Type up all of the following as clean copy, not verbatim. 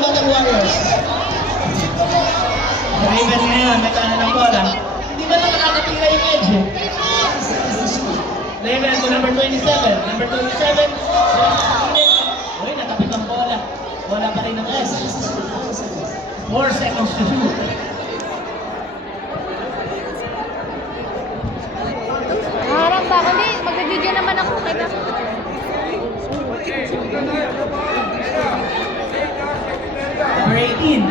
ng Batang Warriors. Raven ngayon, nagkana ng bola. Hindi ba lang nakakatira yung edge eh? Raven to number 27. Number 27. Uy, natapit ang bola. Bola pa rin ng edge. 4 seconds to shoot. Harap ba ako? Hindi, mag-video naman ako. Kaya Number 18.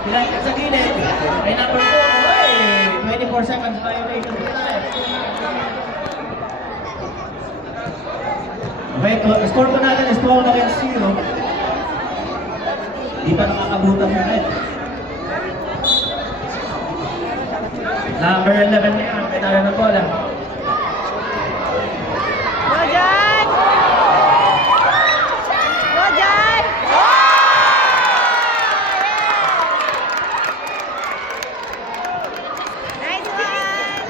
Pinagkat sa gilid. Ay number 4. Uy, 24 seconds violation. Okay, score po natin is 12 against 0. Di pa nakakabutan ng red. Number 11 na yan. May talo ng bola. Go, John! Go, John! Nice one!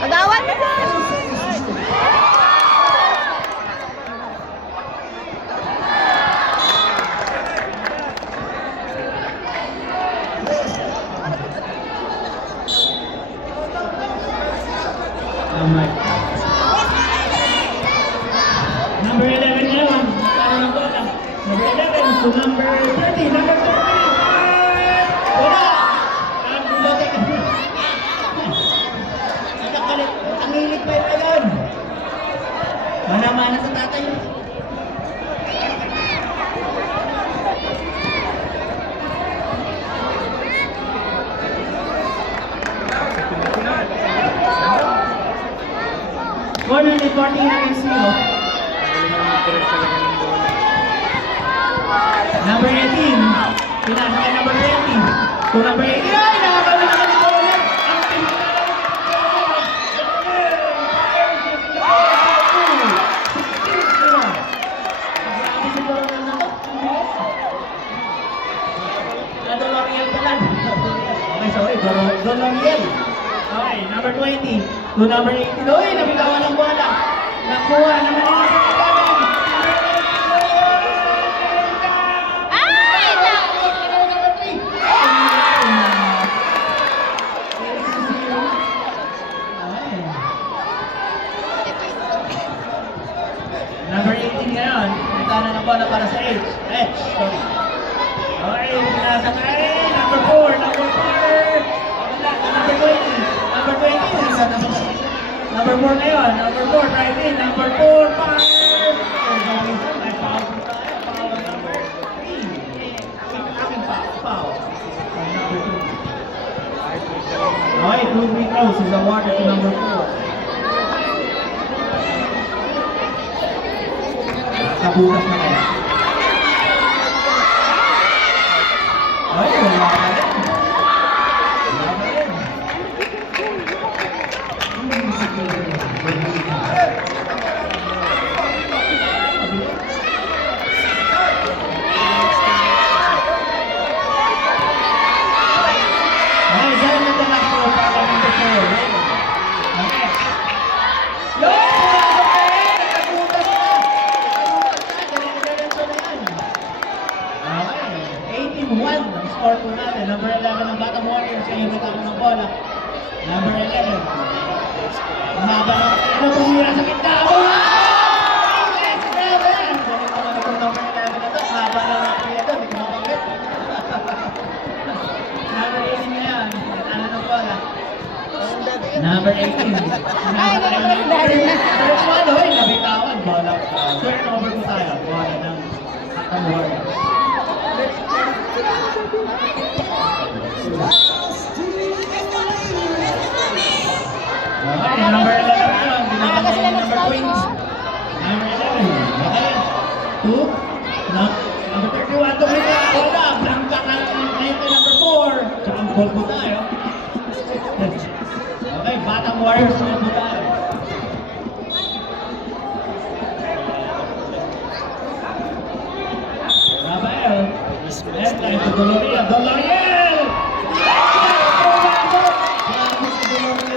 Agawan mo dyan! Number 11 na yun. Talo ng bola. Number 11 to number 30. Number 30. Wala! Ang bulote ka. Nagkakalit. Ang hilig pa yun. Mana-mana sa tatay. Corner ni 14 against 0. Number 18. Pinasa kay number 20. To number 18. Ay! Nakakawin na kami bola. Ang Doloriel pa lang. Okay, sorry. Doloriel. Okay, number 20. To number 18. Uy, nabigawan ng bola. Nakuha naman yung number 11. Ay! Number 18 ngayon. Nagtana ng bola para sa H. Sorry. Okay, pinasa kay number 4. Number 4. Wala, number 20. Number 20. Isa na sa number 4 ngayon. Number 4, right in. Number 4, fire! May foul po tayo. Foul number 3. Aking foul. Number 2. Okay, 2 free throws is awarded to number 4. Nabukas na kaya. Ay, wala ka rin. Wala ka rin. Ay, saan na tanak ko para number 4? Okay. Yo! Nabukas na! Diretso na yan. Okay. 18-1 ang score po natin. Number 11 ng Batang Warriors. Kaya yung natako ng bola. Number 11. Umaba na. Ano tumira sa kita? Yes! Grabe! Galing naman itong number 11 na ito. Umaba na lang kaya ito. Hindi ko mapaglit. Number 18 na yan. Ano ng bola? Number 18. Ay, nakapagdari na. First one, hoy, nabitawan. Bola. Turnover po tayo. Bola ng Batang Warriors. Okay, number 11 na yun. Ah, kasi Number nag-start 20. mo. Number 11. Okay. 2. Number 31. Tumita. Wala. Blanca ka. Ngayon kay number 4. Tsaka ang goal po tayo. Okay, Batang Warriors na po tayo. Rafael. Left line to Doloriel. Doloriel! Bravo si Doloriel.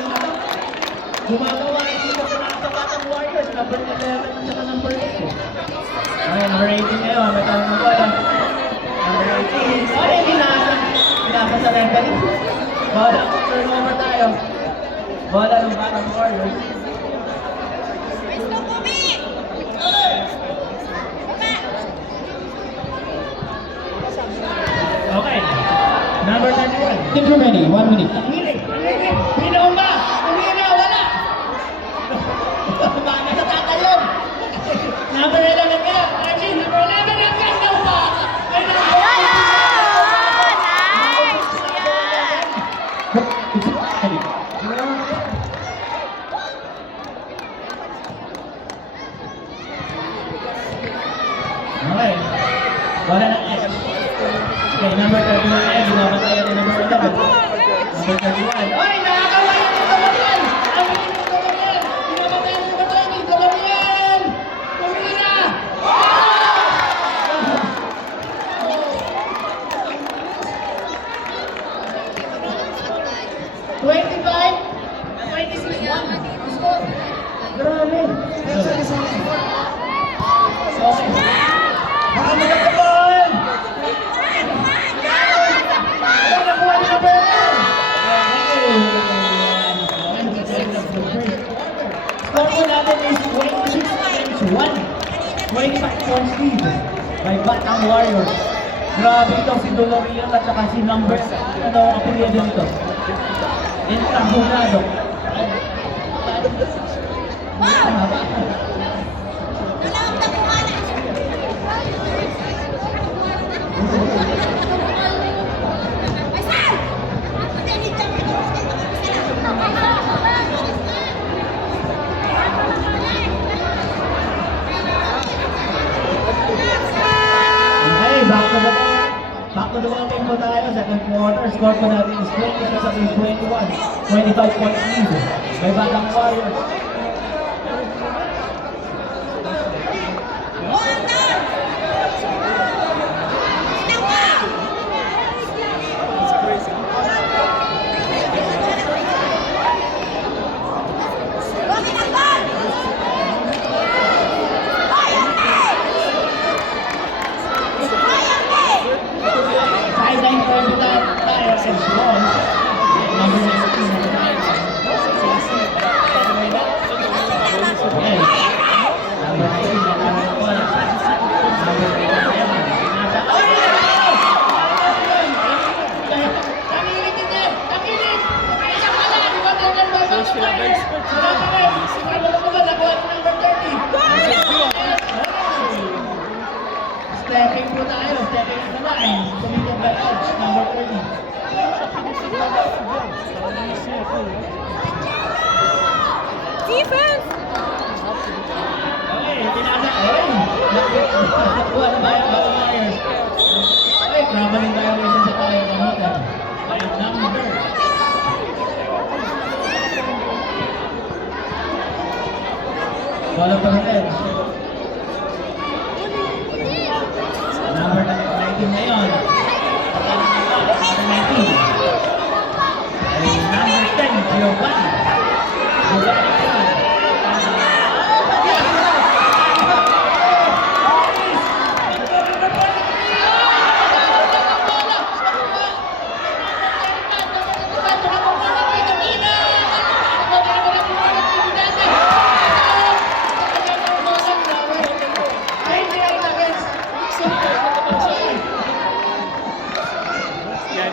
Gumagawa dito sa mga Batang Warriors. Number 11 at saka number 8. Okay, number 18 ngayon. May tanong na bola. Number 18. Ay, binasa sa referee. Bola, turnover tayo. Bola ng Batang Warriors. Okay. Number 31. Team remaining, 1 minute. Pinaw ba? Pumina, wala! Baka nasa tatalon! Number 11 ka! Archie, number 11 ang ganda pa! Nice! Yan! Okay. Wala na X. Okay, number 31 X. Ginawa tayo ng number 11. Number 31. Oy! Nakakawa yung Gabriel! Ang galing ng Gabriel! Ginawa tayo ng number 20. Gabriel! Pumila! 26-1. Score. Grabe. Okay. Baka magkakabahan! Ay, nakuha ni Gabriel! Score po natin is 26-1. 25 points lead by Batang Warriors. Grabe ito si Dolorian at saka si number ano ang apelyido dito. Entrahunado. Okay, back to the ball game po tayo. Second quarter, score po natin is 26-21. 25 points lead by Batang Warriors. Sideline po po tayo as well. Number 19. Yes. Number 19 na namin po. Number 27. Nakilig din! Nakilig! Isa pa lang! Iwatagan ba ba? Number 30. Stepping po tayo. Stepping in the line. Committed by Edge. Number 30. Defense! Okay, pinasa. Oy! Nakuha na ba yung Batang Warriors? Oy, traveling violation sa tayo. Kamutan. By number. Bola pa ng Edge. Number 19 ngayon. Number 19. Ay, number 10, Giovanni. Giovanni ngayon.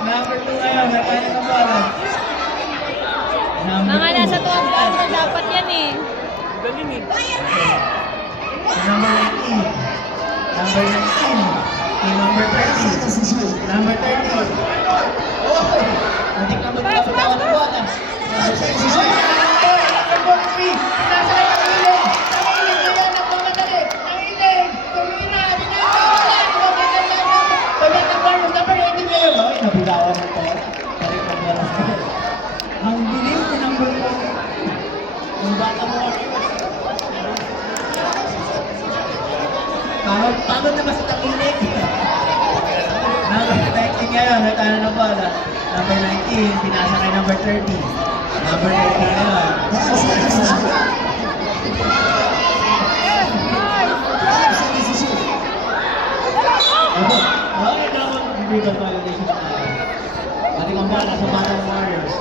Number 2 ngayon, nakain ng bola. Mga nasa 12 na dapat yan eh. Number 19. Number 19. Number 30. Number 30. Oh! Hindi ka magpapatawa ng bola. Number 30. Number 43. Nasa na nakilig. Nakilig na yan. Nagmamadali. Nakilig. Tumina. Binasa. Pagkakang Warriors. Number 18 ngayon. Ay, nabitawan mo to. Ang bilis ni number 4. Yung Batang Warriors. Pagod na ba sa takilig? Number 19 ngayon, nagkano na bola. Number 19, pinasa kay number 30. Number 30 ngayon. bola sa Batang Warriors.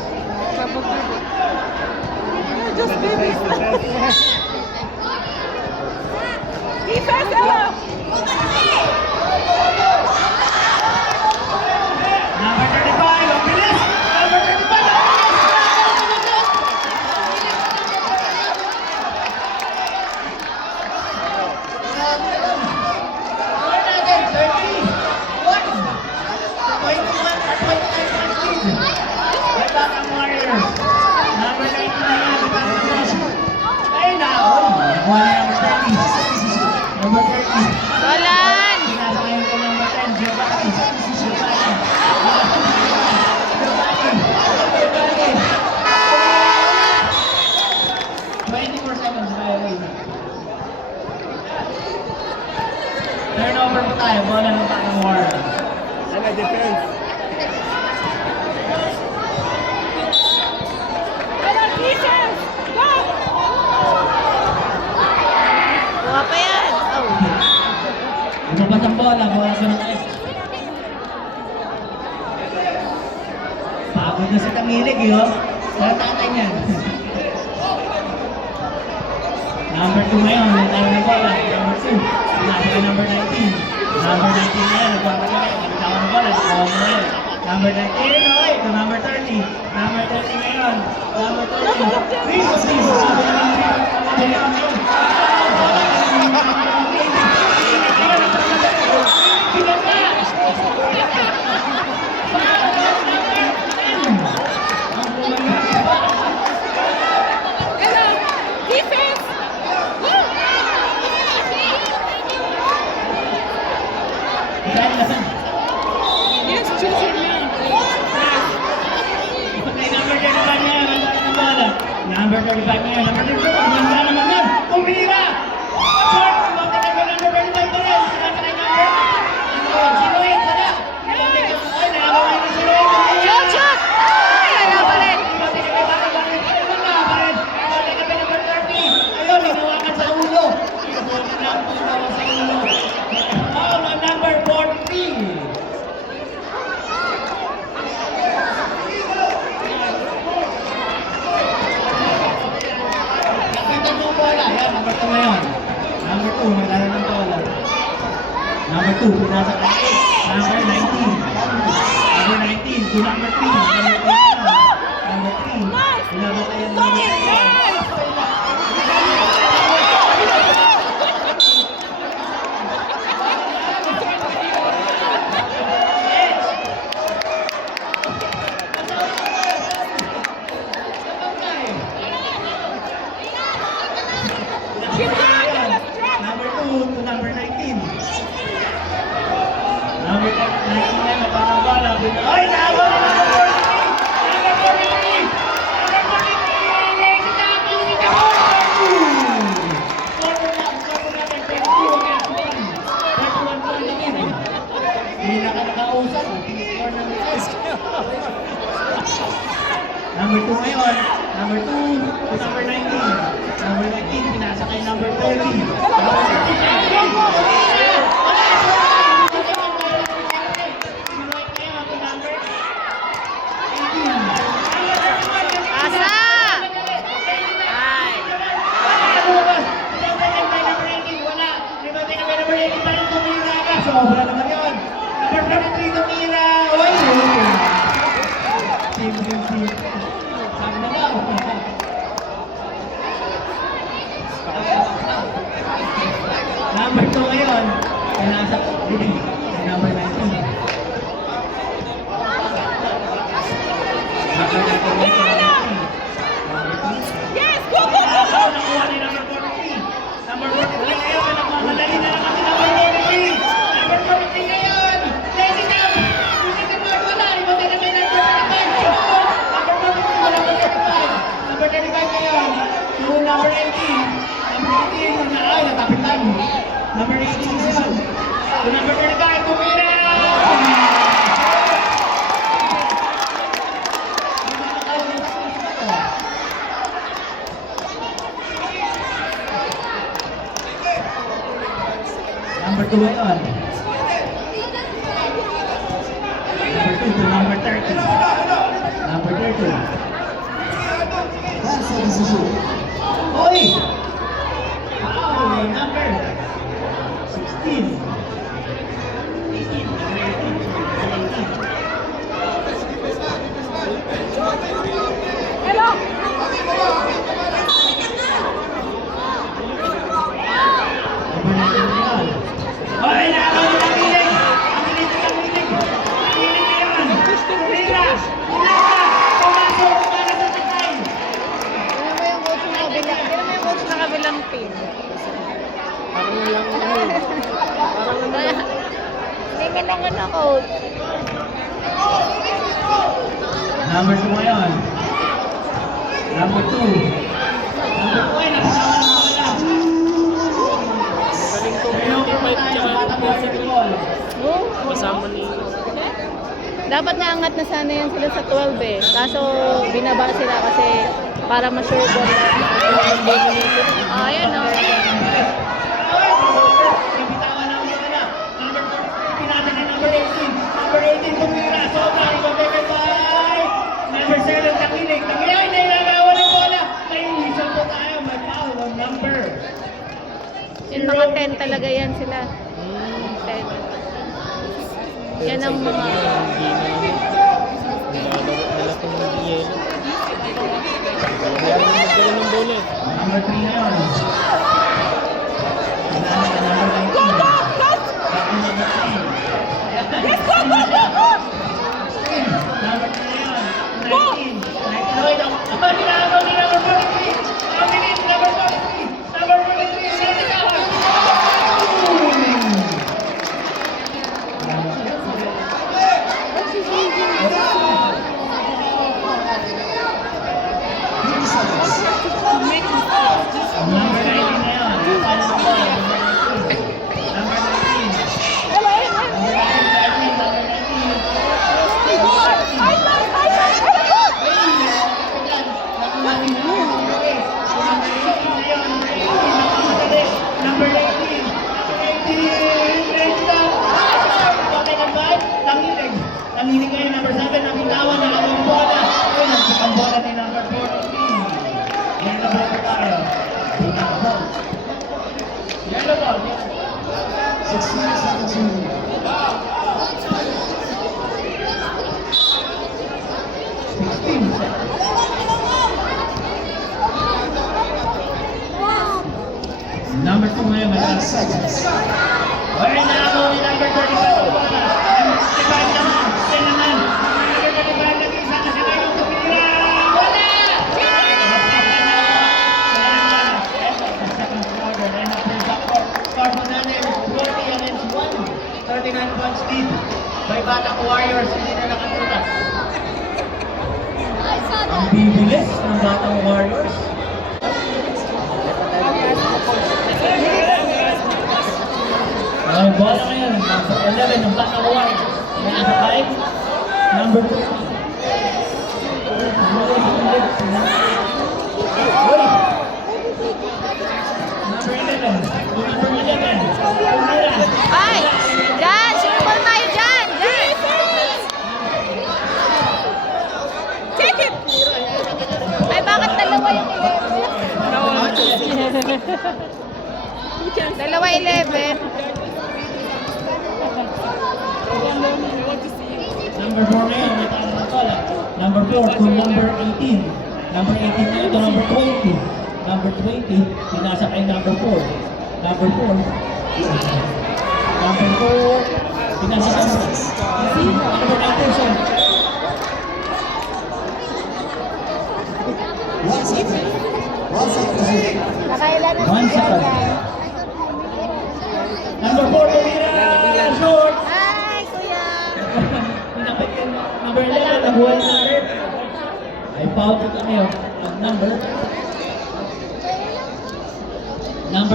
Just do this. Defense, Ella! Number 35, ang bilis! Number 35, ang Number 30. Dolan! Pinasa ngayon ko number 10, Giovanni. Giovanni. 24 seconds by the way. Turnover po tayo, bola ng Batang Warriors. Ano, defense? Ella, defense! Go! Buka pa yan. Oh. Lumabas ang bola ko ng X. Pagod na si Tamilig, yun. Sa tatay niyan. Number 2 ngayon, may tayo na bola. Number 2. Pinasa kay number 19. Number 19 na yan, nagpapagaling. Nagtawa na bola, nagtawa na yan. Number 19, oy, ito number 30. Number 30 ngayon. Number 30. Please. Ella, defense! Go! Yes, choose your man. Number 35 niya, number 35, maganda naman yan, tumira! Short, number 35 pa rin, sinasa kay number, sino yun, wala? Ay, nakakaway na sino yun, Shoot, shoot! Ay, wala pa rin. ayun, hinawakan sa ulo. Hinawakan sa ulo. Oh, number 43. Nakita mo bola. Yan, number 2 ngayon. Number 2, magdala ng bola. Number 2, pinasa ka. Number 19. Number 19 to number 3. Number 3. Pinabatayan number 3. Number 2 to number 19. Number 19 na matang bola. Ay, naawa na number 43! Number 43! Number 43! Si Tapo! Si Tapo! Score natin 22 against 1. 31 point again. Hindi na ka nakausap. Score ng Number 2 ngayon. Number 2 to number 19. Number 19, pinasa kay number 30. Asa! Ay. Sobra naman yun. Number 43, tumira. Oy! Sim. Sabi na daw. Number 2 ngayon, nasa number 19. Yes, go, go, go, go! Nakuha ni number 43. Number 43 ngayon, nagmamadali na lang kasi number 43. Number 43 ngayon. Lazy down. Music the board, wala. Ibang na may number 35. Number 43, wala pa 35. Number 35 ngayon. To number 18. Number 18, ay, natapitan. Number 18 ngayon. To number 35, tumira. Number 2 ngayon. Number 2 to number 30. Oy! Wow, number 16. 18. Hello. Oy, nakakaw na ang hilig! Ang hilig! Ang hilig! Ang hilig na yun! Tumira! Tumira! Pumasok! Para sa tatay! Tignan mo yung coach na kabila. Tignan mo yung coach na kabilang team. Tingin lang na coach. Number 2 ngayon. Number 2. Number 2 ay nakasama ng bola. Pero fight siya. Kasama ni... Dapat naangat na sana yan sila sa 12 eh. Kaso binaba sila kasi para ma-sure ball na yung dominator. Ayan o. Ibitawan ng bola. Number 43, pinasa kay number 18. Number 18, tumira. Sobra, ibabebe by number 7, Takilig. Takilig, hindi nagawa ng bola. May whistle po tayo. May foul on number. Yung mga 10 talaga yan sila. 10. Yan ang mga... Number 3 na yun. Pinasa kay number 19. Go, go, go. Number 3. Yes, go, go, go, go. Number 3 na yun. 19. 19. Oy, ang ginagawa ni number 43. Ang bilis, number 43. Number 43. Nagkakawa. Number 19 na yun. Paano na po? Number 19. Hello, hello. Number 19. Number 19. High five, high five. Hello. Number 18. Nanginig ngayon, number 7, nabitawan, nakabang bola. Ay, nagsakang bola ni number 14. Yellow ball tayo. Yellow ball. 16 seconds remaining. 16 seconds. Number 2 ngayon, may 10 seconds. Oy, nakakaw ni number 35 ang bola. Number 35 naman. Stay naman. Number 35 nag-isa na sila yung tumira. Wala! Second quarter. And after that, score po natin, 40 against 1. 39 points lead. By Batak Warriors, hindi na nakatutas. Ang bibilis ng Batang Warriors. Ang bola ngayon, number 11 ng Batang Warriors. May nasa 5, number 2. Number 11. Number 11. Tumira. Ay! Dyan! Sure ball tayo dyan! Dyan! Take it. Ay, bakit dalawa yung 11? Dalawa 11. Number 4 ngayon, may tala ng bola. Number 4 to number 18. Number 18 na ito, number 20. Number 20, pinasa kay number 4. Number 4. Number 4, pinasa kay number 19. Nakailan na 1 second. Number 4, tumira. Short. Ay, kuya! Pinapit yung number 11, nabuhay na rin. Ay, foul po tayo. Ang number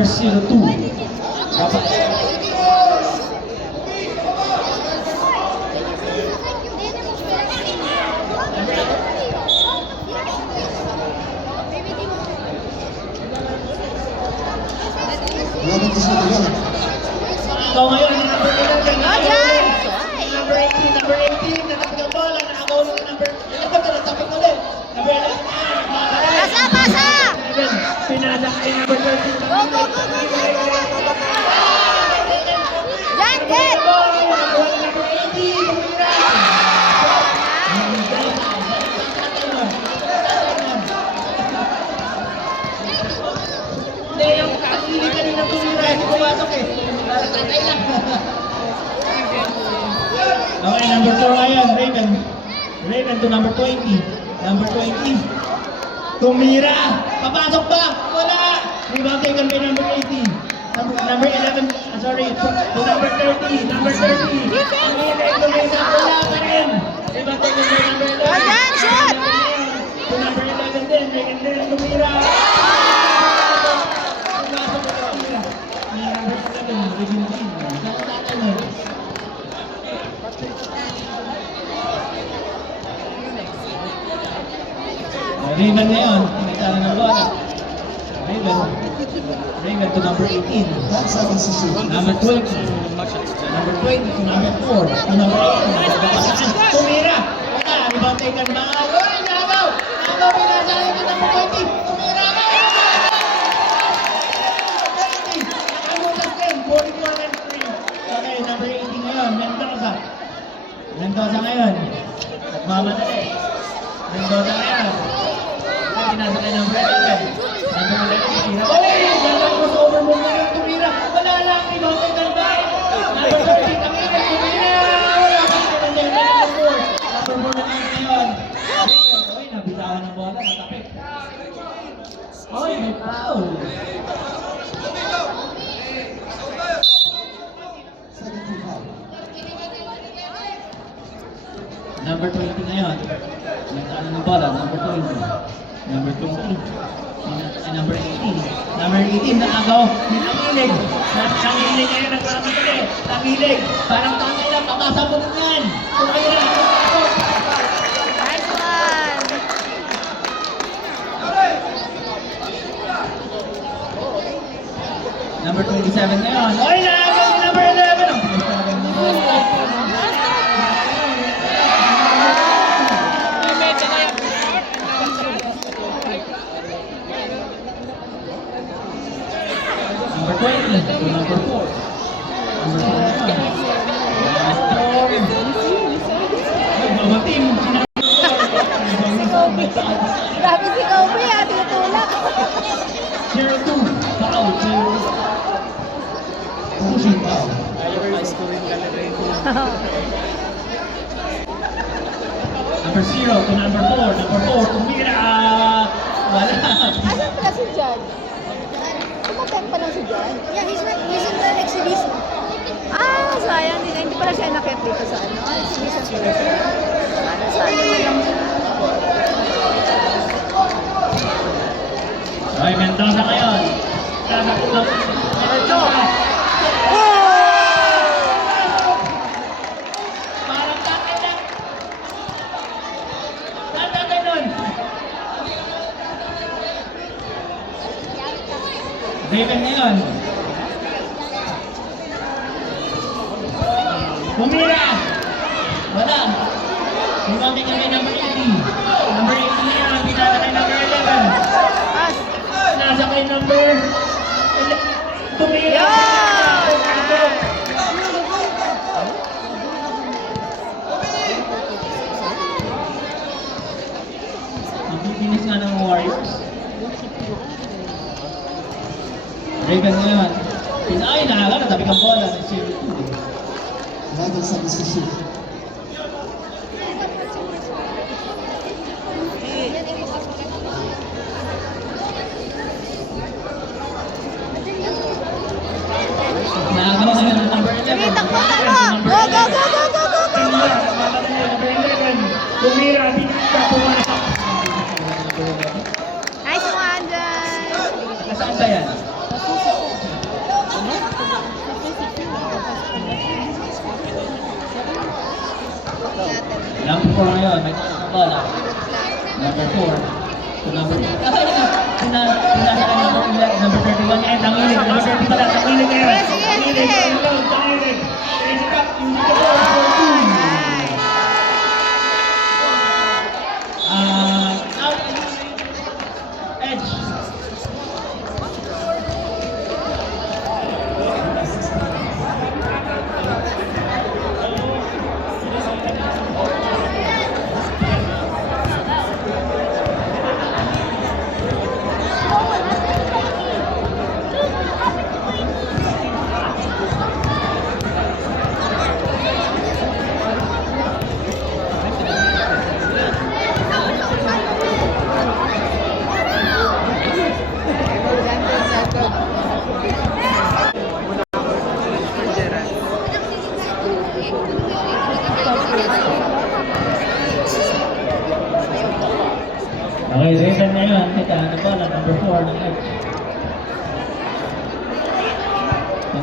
02. Dapat. Ikaw ngayon, yung number 11. Oh, dyan! Number 18, number 18, natapos ang bola, nakagawa ng number 11, natapos ulit. Number 11, Pasa, pasa! Okay, number 4 ngayon, Raven. Raven to number 20. Number 20. Tumira! Papasok ba? Wala! Rebound taken by number 18. Number 11, sorry, to number 30. Number 30. Ang hilig, tumira! Wala pa rin! Rebound taken by number 11. Again, shot! To number 11 din, Raven din, tumira! Papasok ba? Tumira. Number 11, Raven din. Saan ka tatanong? Raven ngayon, may tala ng bola. Raven to number 18. Number 20. Number 20 to number 4. To number 8. Tumira! Wala, rebound taken ba? Uy, nagaw! Nagaw, pinasali ka number 20. Tumira ka! 20. Nakamutas din, 44 and 3. Okay, number 18 ngayon, Mendoza. Mendoza ngayon. Nagmamadali. Mendoza ngayon. Pinasa kay number 11. Number 11, Tumira. Uy! Ganda ko sa overmove na yung Tumira. Wala lang, rebound taken ba? Number 30, Tumira. Tumira! Wala pa rin ang number 4. Number 4 na lang ngayon. Uy, nabitawan ng bola. Natapik. Uy, may foul. Number 20 ngayon. May talo ng bola. Number 20. Number 20. Number 18. Number 18, nakagaw. Nangilig. Nangilig ngayon. Nagkakamali. Nangilig. Parang tangay lang. Papasa mo din yan. Tumira. Nice one! Number 27 ngayon. Oy, nakagaw si number 11. Ang pinagsabi mo. Number 20 to number 4. Number 4. Team. Grabe si Kobe, tinutulak. 0-2. Foul. Pushing foul. Number 0 to number 4. Number 4, tumira. Wala. Asan pala si John? Kumatem pa lang si John? Yeah, he's in the exhibition. Ah, sayang. Hindi pala siya nakit dito sa ano. Exhibition pala siya. Ano, sayang. Okay, Mendoza ngayon. Medyo. Parang takay lang. Tatay nun. Raven ngayon. Pumira! Wala. Lumaki kami number 80. Number 80 ngayon. Pinata kay number 11. Pass. Nasa kay number... Tumira! Nabibinis nga ng Warriors. Raven ngayon. Ay, nakaka, natabi kang bola. 0-2. Another substitution. Nakagawa ka ng number 11. Sige, takbo, takbo! Go, go, go, go, go, go, go! Number 11. Tumira, binita, pumasok. Nice one, John! Nasaan ba yan? Number 4 ngayon, may takot bola. Number 4 to number 8. Pinasa ka number 31 ngayon, tangilig. Number 30 pala, tangilig ngayon. Sige, Tangilig, sige. tangilig. Raise it up, use the ball for 2. Out. Edge.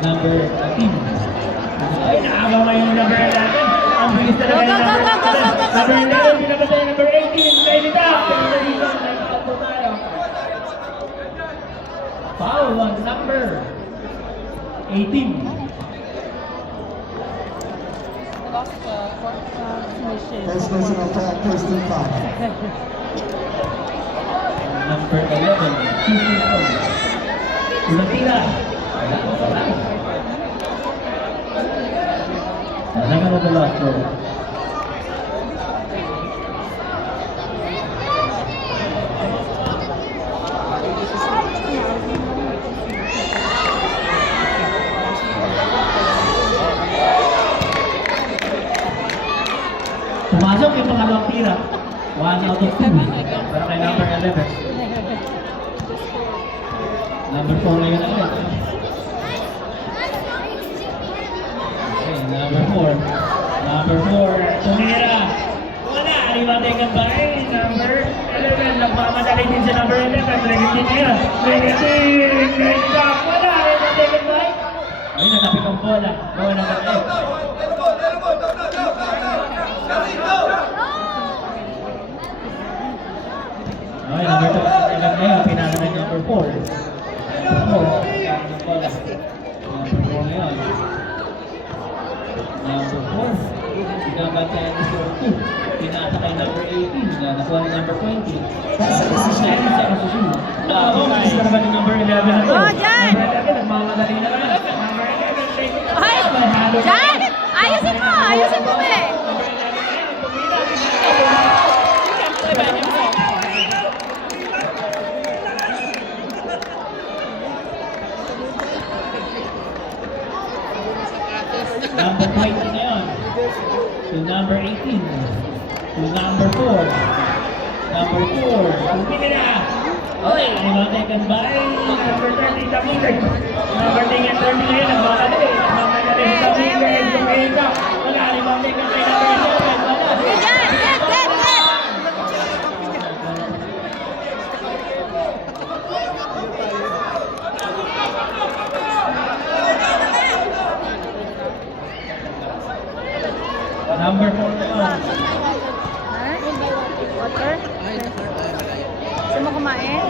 number 18. Ay, nakabaw ngayon yung number 11. Ang bilis talaga Go, go, yung go, go, go, go, go, number go, go. 11, pinapatay yung number 18. Play it up. Pero sa dito, nagpatakbo tayo. Foul on number 18. First personal foul, first team foul. Number 11, shooting points. Ulatira. Wala ko pa lang. Naman na the last row. Pumasok yung pangalawang tira. 1 out of 2. Para kay number 11. Number 4 na yun agad. Okay, number 4. Number 4. Tumira. Wala. Rebound taken by number 11. Nagmamadali din sa number 11. Negative na yun. Negative. Negative. Wala. Rebound taken by. Ay, natapik ang bola. Bola number 8. Okay, number 2 ngayon, pinalo na number 4. Number 4 ngayon. Number 4. Pinabantay ni Sir 2. Pinasa kay number 18. Nakuha ni number 20. Sa kasusunod. Bilis na naman yung number 11 na to. Oh, Jan! Number 11, nagmamadali na naman. Number 11, Ay! Jan! Ayusin mo! Ayusin mo, be! Number 20 ngayon. To number 18. To number 4. Number 4. Pumili na. Okay, rebound taken by number 30, Tamigay. Number 30 ngayon, nagmamadali. Nagmamadali si Tamigay. Tumihika. Wala, rebound taken by number 11. Wala. Jan! Get! Get! Get! Number 4 ngayon. Water? Gusto mo kumain?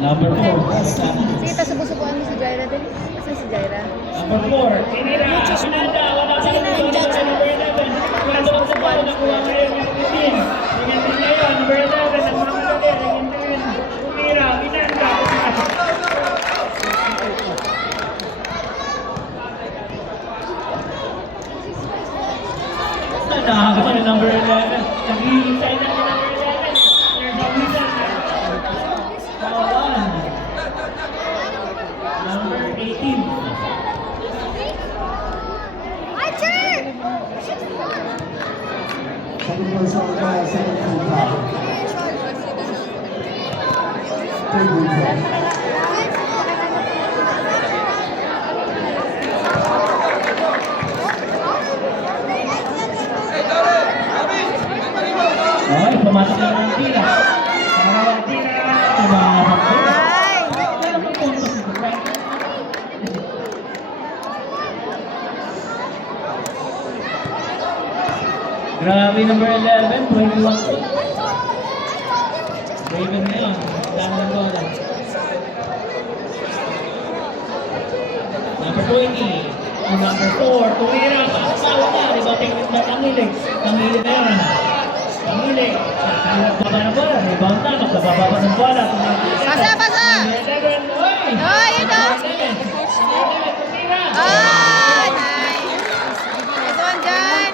Number 4. Sige, tapos subusubuan mo si Jaira din. Kasi si Jaira. Number 4. Tinira. Pinanda. Wala pa rin number 11. Wala sa ball. Nakuha kayo ng 15. Tingin ngayon. Number 11. Nagmamadali. Tingin. Tumira. Pinanda. Nakakita ng number 11. Naghihintay na ng number 11. There's a reason. Foul on. Number 18. Second personal foul, second team foul. Third team foul. Okay, pumasok na ng tira. Pangalawang tira. Tumahabak ko. Ay! Grabe, number 11, 21 points. Raven ngayon, dami ng bola. Number 20, number 4, tumira, pasasawa na, rebounding na Tangilig. Tangilig na yun. Tangilig, nagbaba ng bola, rebound na, magbababa pa ng bola. Pasa! Pasa! Oh, yun o! Ah! Nice! Nice one, Jan!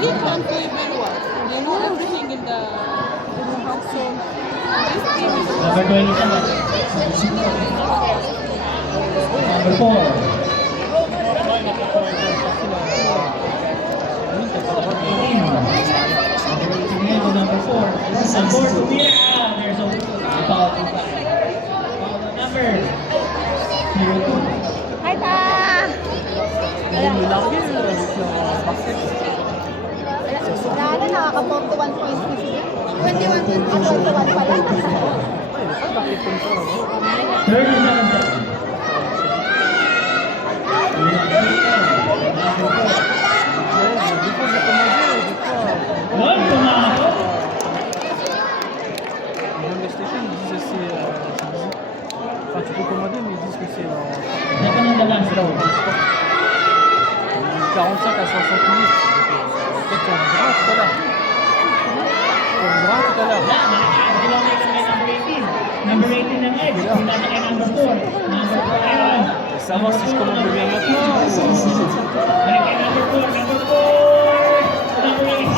He can play very well. They know everything in the house. So this team is Number 27. Number 4. Number 4. Number 4 to be there's a foul. Number 02. Hi, Pa! Wala na, nakaka-41 points na sila. 21 points. 21 pala. 37 seconds. One pumasok. Enfin, tu peux commander, mais ils disent que c'est Second and the last row. 45 à 60 minutes. Peut-être qu'on verra tout à l'heure. On verra tout à l'heure. Wala, nakakagawa kayo ng number 18. Number 18 ng Edge. Pinasa kay number 4. Number 4 ngayon. Savoir si je commande le bien maintenant ou... Balik kay number 4. Number 4. Number 18.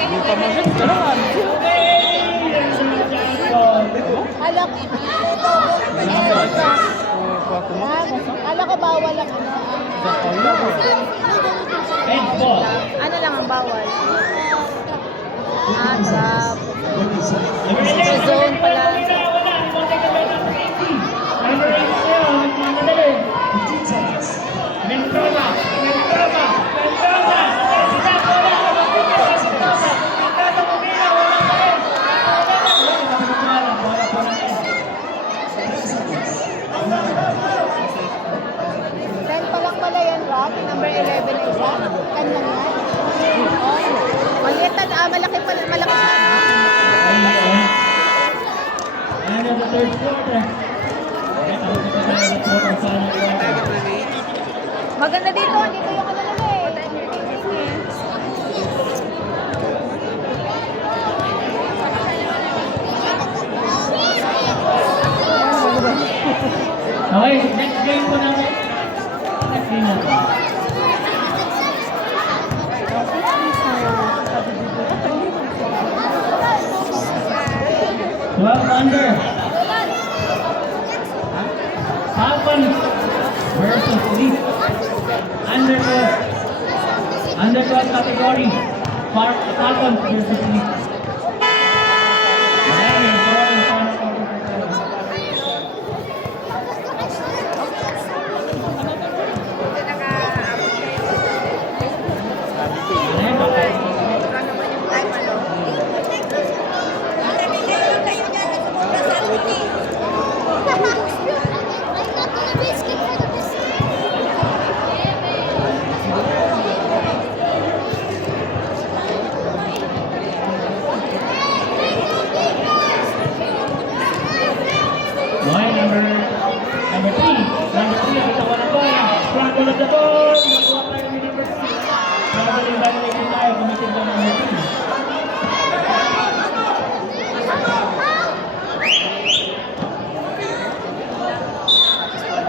Il n'est pas mangé tout à l'heure, là. Ala ko bawal ang ano. Edge ball. Ano lang ang bawal? Drop. Number 11. Zone pala. Wala. Number 18 ngayon. Nagmamadali. 15 seconds. Mendoza. Mendoza. Mendoza. Stop. Wala. Mendoza. Mendoza kumina. Wala pa rin. Wala pa rin. 10 pa lang pala yan, Rock. Number 11 na isa. 10 lang yan. Maliit na, malaki pala, malaki siya. End of the third quarter. Maganda dito, dito yung ano nila eh. Okay, next game po natin. Next game natin. Under. Falcons versus Leaf. Under 12 category. Falcons versus Leaf. Number 3, ito ko na po. Scramble of the ball. Nakuha tayo ni number 3. Scramble evaluation tayo. Kumitin ko number 3.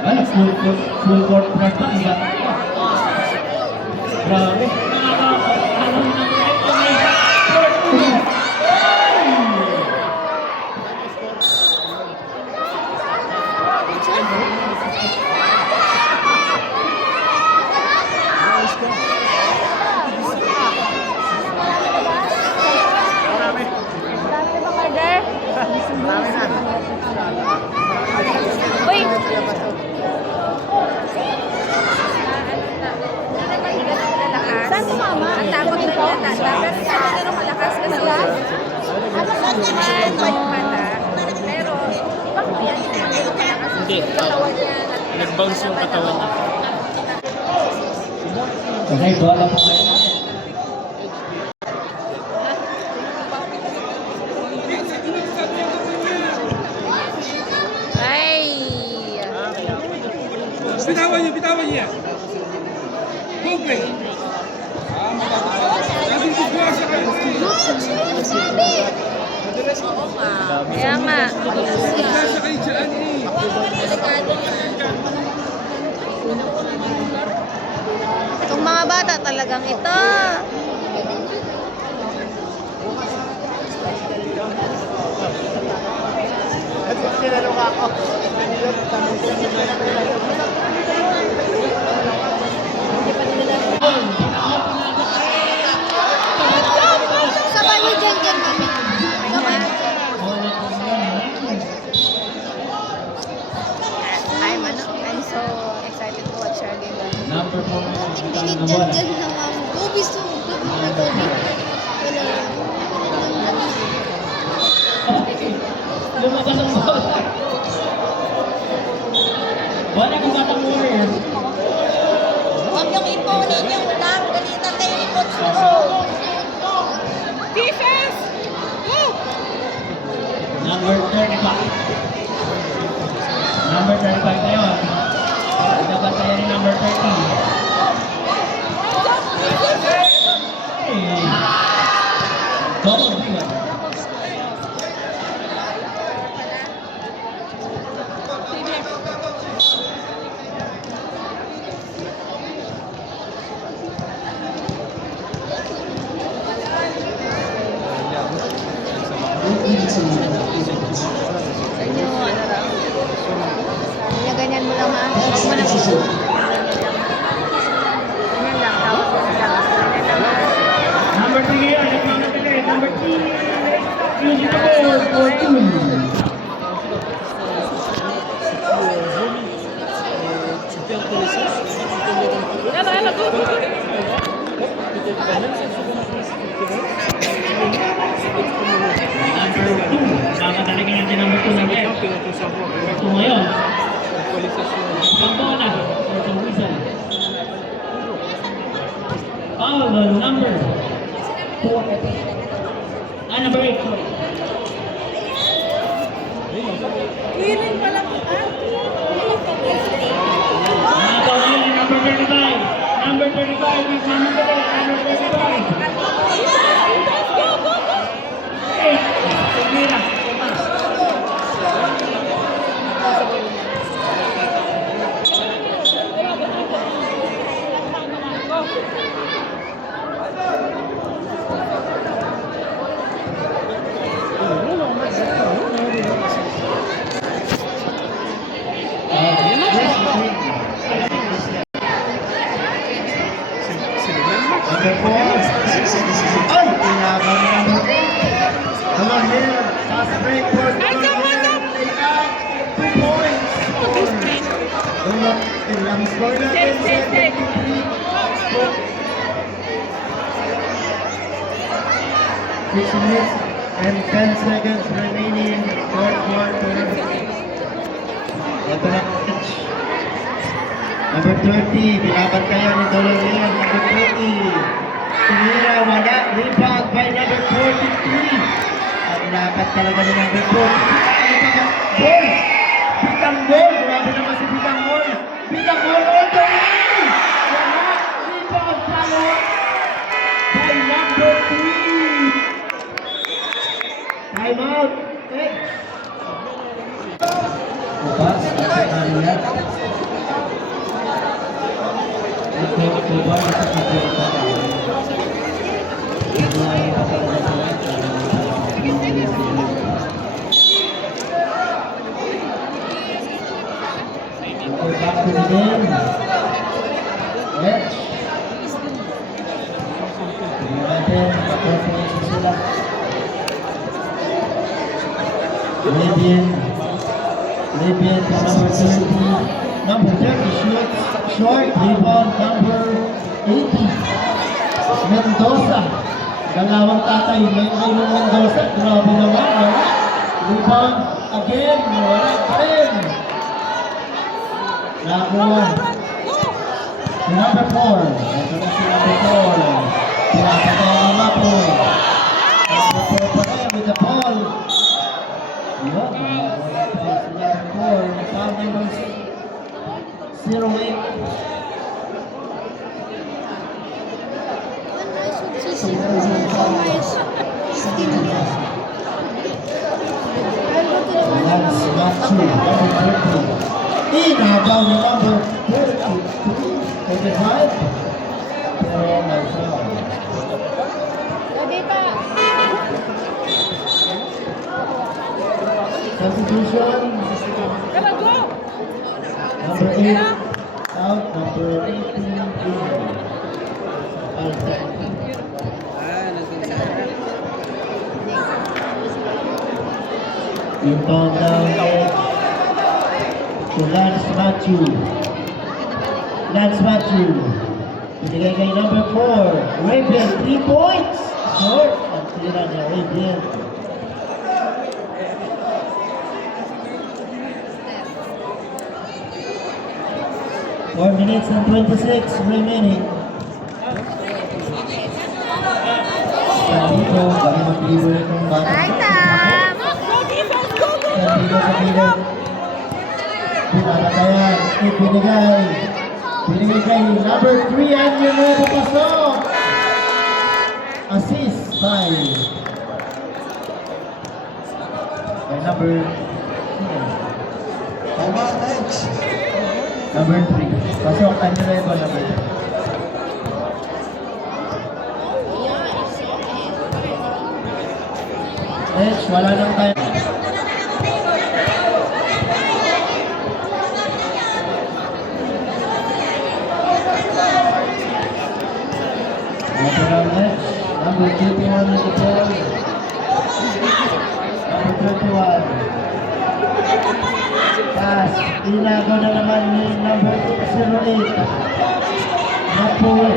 Ay, full court press pa. Grabe. Nakakaano ng Uy! Saan si Mama? Ang takot ng bata. Dapat sa ganun malakas kasi ano naman, mata. Pero, bakit yan? Hindi. Nag-bounce yung katawan niya. Okay, bola po kayo. Ay! Bitawan niya. Go play. Kaya nga. Itong mga bata talagang ito. Sabay mo dyan, mami. Sabay mo dyan. I'm so excited to watch our game. Number 4. Tingin dyan na mami. Kobe, so good na Kobe. Wala lang. Labas ang bola. Wala kang batang warrior. Huwag yung ipunin yung lang. Galitan kayo ni Coach Pro. Defense! Go! Number 35. Number 35 na yun. Dapat tayo ni number 30. Hey! Double D1. Sa inyo, ano lang. Ganyan mo lang ha. Huwag mo na ganyan lang. Tapos Number 3 ngayon. Number 3. Using the ball for 2. Yalla, go, go, go! Number 2. Nakatalikan natin number 2 na left. Number 2 ngayon. Ang bola for the whistle. Foul on number 4. Number 8. Sorry. Healing pa lang. Foul ngayon ni number 35. Number 35 is number 35. Go, go, go! Tumira. Number 4. Ay! Tinaban ni number 8. Come on here. Fast break for Hands up, hands up! 2 points. Ilang score natin? Stay, stay, stay. 6 minutes and 10 seconds remaining. Third quarter. Ito na. Number 30, binaban kayo ni Dolorian. Number 30, tumira, wala, rebound by number 43. Ang dapat talaga ni number 43. Goal! Bitang goal! Grabe naman si Bitang goal! Bitang goal all the way! Wala! Rebound talo by number 3. Time out! Edge! Bukas, Ariel. Back to the game. Let's. Natin, performance sila. Libyan, number 30. Number 30 shoots. Short rebound number 80. Mendoza. Dalawang tatay. May ng Mendoza. Grabe naman. Wala. Rebound again. Wala pa rin. Nakuha. Si number 4. Ito na si number 4. Pinapatay ang Mapo. Number 4 pa rin with the ball. Yun. Wala pa si number 4. Foul number 08. Lance Matthew, number 30. Inabaw ni number 35. Pero may foul. Sabi pa. Substitution. Yalla, go! Number 8 out, number 18 in. Inbound down to Lance Matthew. Lance Matthew. Binigay kay number 4. Raven, 3 points. Short. Ang tira niya, Raven. 4 minutes and 26 remaining. Dito, kami mag-deliver itong bata. Time, time! Dito sa bilang. Pinapatayan. Binigay. Binigay kay number 3 ang yung mga pasok. Assist by number 3. Pasok ang yung mga number 3. Edge, wala nang tayo. Lateral edge, number 21 is the ball. Number 31. Pass, inago na naman ni number 08. Mapoy.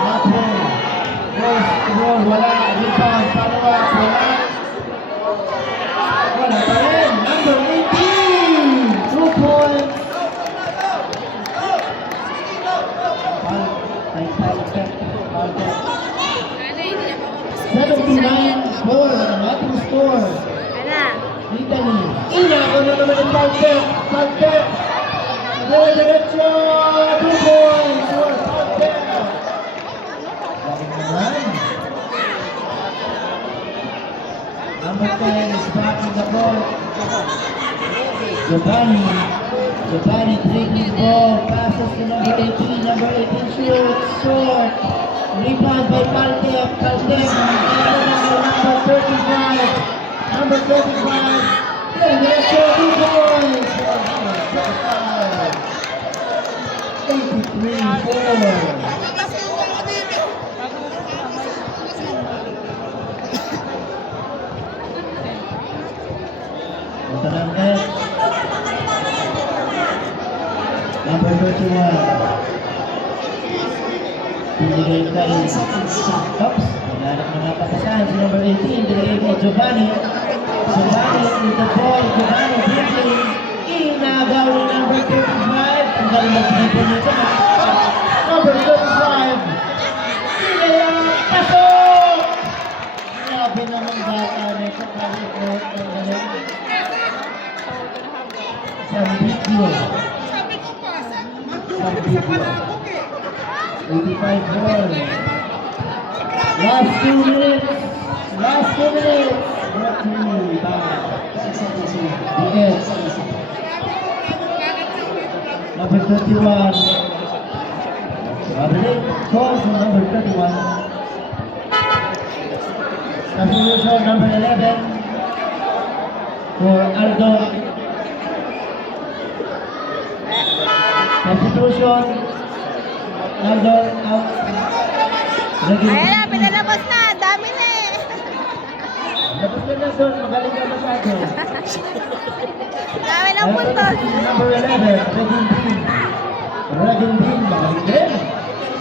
Mapoy. Goes to goal, wala. Rebound, palawa, wala. Wala pa rin. Number 18. 2 points. Foul check. 79 score, matching score. Ano? Italy. Inago na naman ang foul check. Foul check. Dire-diretso. 2 points. Foul check. Bakit naman? Number 10 is back in the court. Giovanni taking ball, passes to number 18, number 18 shoots, short. Rebound by Paltec, number 35. Number 35, diretso, 2 points. 83-4. Ito lang net. Number 31. Binigay kay Oops, naghanap na napatasan si number 18. Binigay kay Giovanni. Giovanni with the ball. Giovanni dribbling. Inagaw ni number 35. Ang galing mag-dribble nito. Number 35. Pasok! Grabe naman bata nito. Kalikot ng galing. Sambitio. 85 ball. Last 2 minutes. Brought to you by DS. Number 31. Mabalik. Call for number 31. Substitution number 11 for Aldo. Substitution Aldo out. Ayan na, pinalabas na. Dami na eh. Tapos na doon, magaling na masyado. Dami ng puntos. Number 11, Regin Bean, magaling din.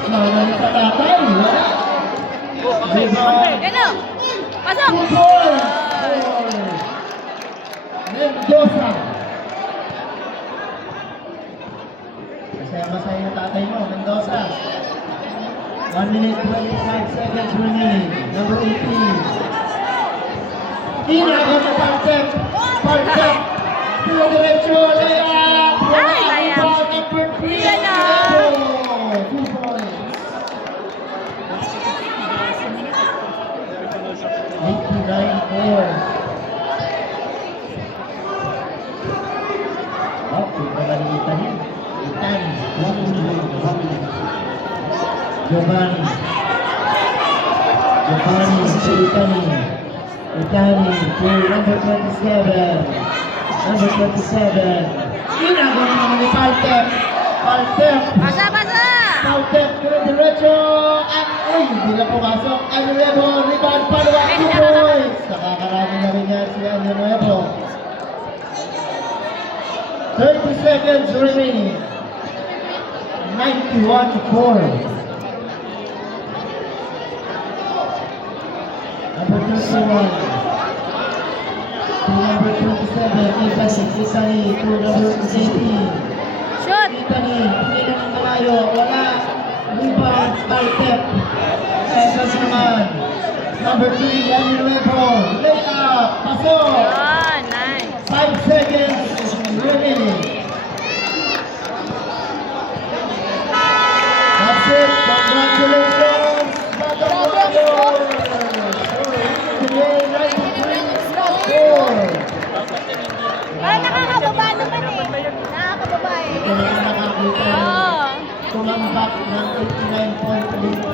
Magaling sa tatay, wala. Ano? Pasok! Mendoza. Masaya-masaya yung tatay mo, Mendoza. 1 minute 25 seconds remaining. Number 18. Inagot na Partek. Partek. Puro diretso. Layup. Ay, layup. Number 3. Yan na. 2 points. 89-4. Oh, pinagalitan niya. Itani. Giovanni, to Itani. Itani to number 27. Number 27. Inago na naman ni Paltec. Paltec. Basa, basa! Paltec, diretso. At, uy, hindi na pumasok. Anuevo, rebound, palawa, 2 points. Nakakarami na rin yan si Anuevo. 30 seconds remaining. 91-4. Number 31 to number 27, Isani to number 18. Tiffany. Tingin ng malayo. Wala. Rebound. Altep. Essence naman. Number 3, Yanni Nuevo. Layup. Pasok. Ah, nice. 5 seconds remaining. That's it. Congratulations, Madam Warriors. Ah, nakakababa naman eh. Nakakababa eh. Ito na nakakita. Oo. Tumambak ng 89.3